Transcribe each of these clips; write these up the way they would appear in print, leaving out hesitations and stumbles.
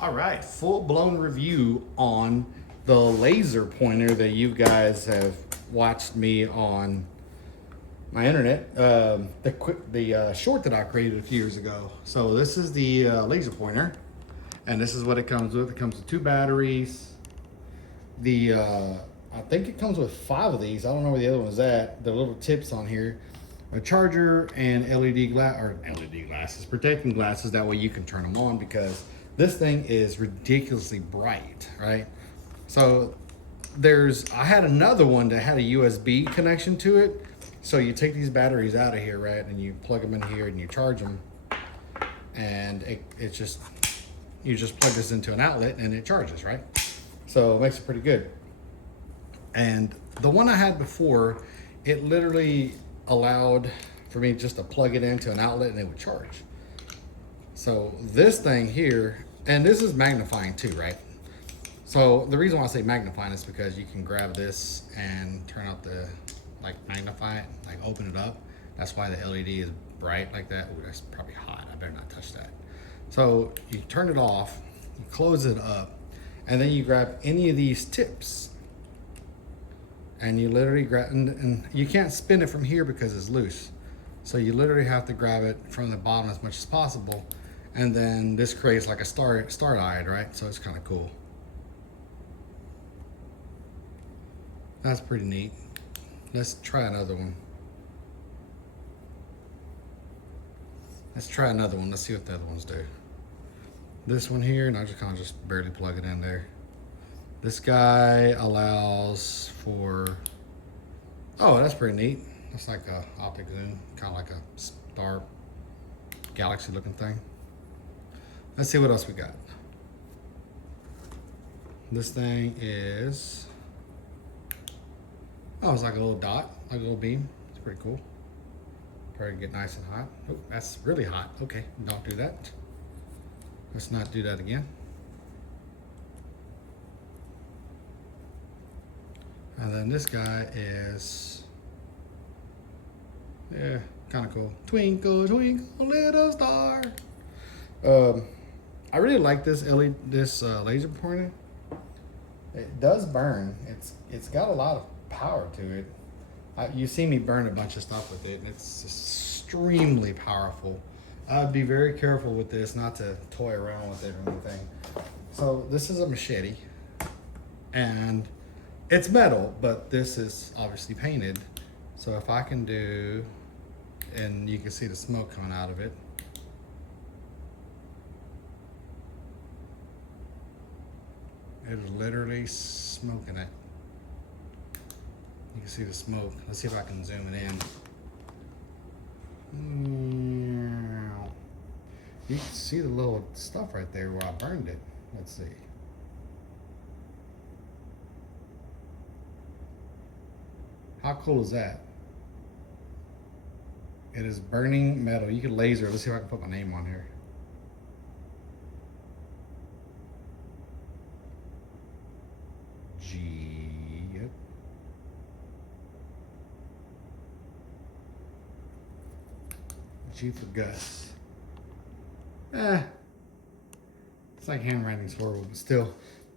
All right, full-blown review on the laser pointer that you guys have watched me on my internet. The short that I created a few years ago. So this is the laser pointer, and this is what it comes with. It comes with 2 batteries. The I think it comes with 5 of these. I don't know where the other one's at. The little tips on here, a charger and LED glasses, protecting glasses. That way you can turn them on because this thing is ridiculously bright, right? So I had another one that had a USB connection to it. So you take these batteries out of here, right, and you plug them in here and you charge them, and it's just you just plug this into an outlet and it charges, right? So it makes it pretty good. And the one I had before, it literally allowed for me just to plug it into an outlet and it would charge. So this thing here, and this is magnifying too, right? So the reason why I say magnifying is because you can grab this and turn out magnify it, like open it up. That's why the LED is bright like that. Ooh, that's probably hot. I better not touch that. So you turn it off, you close it up, and then you grab any of these tips. And you literally grab, and you can't spin it from here because it's loose. So you literally have to grab it from the bottom as much as possible. And then this creates like a star-eyed, right? So it's kind of cool. That's pretty neat. Let's try another one. Let's see what the other ones do. This one here, and I just kind of just barely plug it in there. This guy allows for, oh, that's pretty neat. That's like a optic zoom, kind of like a star galaxy looking thing. Let's see what else we got. This thing is, oh, it's like a little dot, like a little beam. It's pretty cool. Probably get nice and hot. Oh, that's really hot. Okay, don't do that. Let's not do that again. And then this guy is, yeah, kind of cool. Twinkle, twinkle, little star. I really like this laser pointer. It does burn. It's got a lot of power to it. You see me burn a bunch of stuff with it, and it's extremely powerful. I'd be very careful with this, not to toy around with it or anything. So this is a machete, and it's metal, but this is obviously painted. So if I can do, and you can see the smoke coming out of it. It is literally smoking it. You can see the smoke. Let's see if I can zoom it in. You can see the little stuff right there where I burned it. Let's see. How cool is that? It is burning metal. You can laser. Let's see if I can put my name on here. Yep. G for Gus. It's like handwriting's horrible, but still.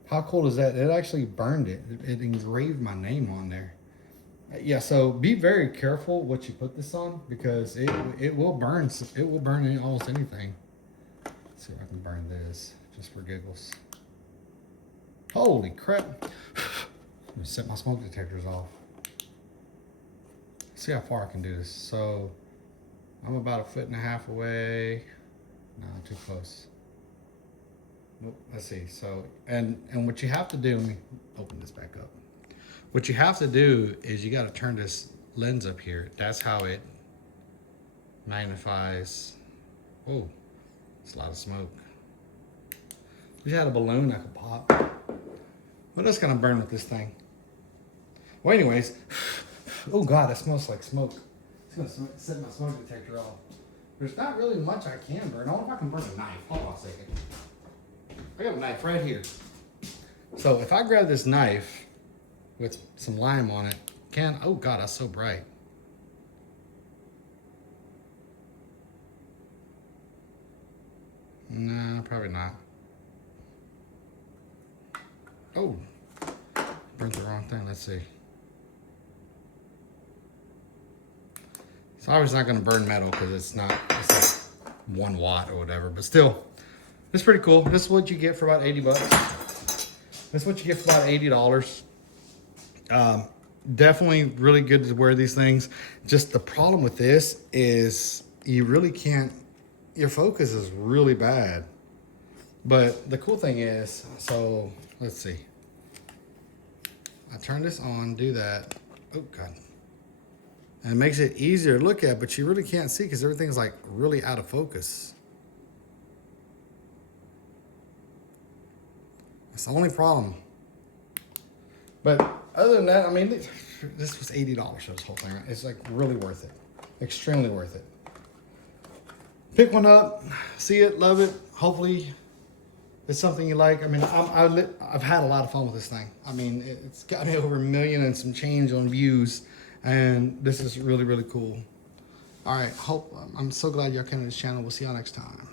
How cool is that? It actually burned it. It engraved my name on there. Yeah, so be very careful what you put this on because it will burn. It will burn almost anything. Let's see if I can burn this just for giggles. Holy crap! Let me set my smoke detectors off. See how far I can do this. So I'm about 1.5 feet away. No, too close. Let's see. So and what you have to do. Let me open this back up. What you have to do is you got to turn this lens up here. That's how it magnifies. Oh, it's a lot of smoke. If you had a balloon, I could pop. What else can I burn with this thing? Well, anyways, oh God, that smells like smoke. It's gonna set my smoke detector off. There's not really much I can burn. I wonder if I can burn a knife. Hold on a second. I got a knife right here. So if I grab this knife with some lime on it, oh God, that's so bright. No, probably not. Oh, burnt the wrong thing. Let's see. It's obviously not going to burn metal because it's not, it's like 1 watt or whatever, but still, it's pretty cool. This is what you get for about 80 bucks. This is what you get for about $80. Definitely really good to wear these things. Just the problem with this is you really can't, your focus is really bad. But the cool thing is, so let's see. I turn this on, do that. Oh God. And it makes it easier to look at, but you really can't see because everything's like really out of focus. That's the only problem. But other than that, I mean, this was $80 for this whole thing, right? It's like really worth it. Extremely worth it. Pick one up, see it, love it. Hopefully it's something you like. I mean, I've had a lot of fun with this thing. I mean, it's got me over 1 million and some change on views. And this is really, really cool. All right, I'm so glad y'all came to this channel. We'll see y'all next time.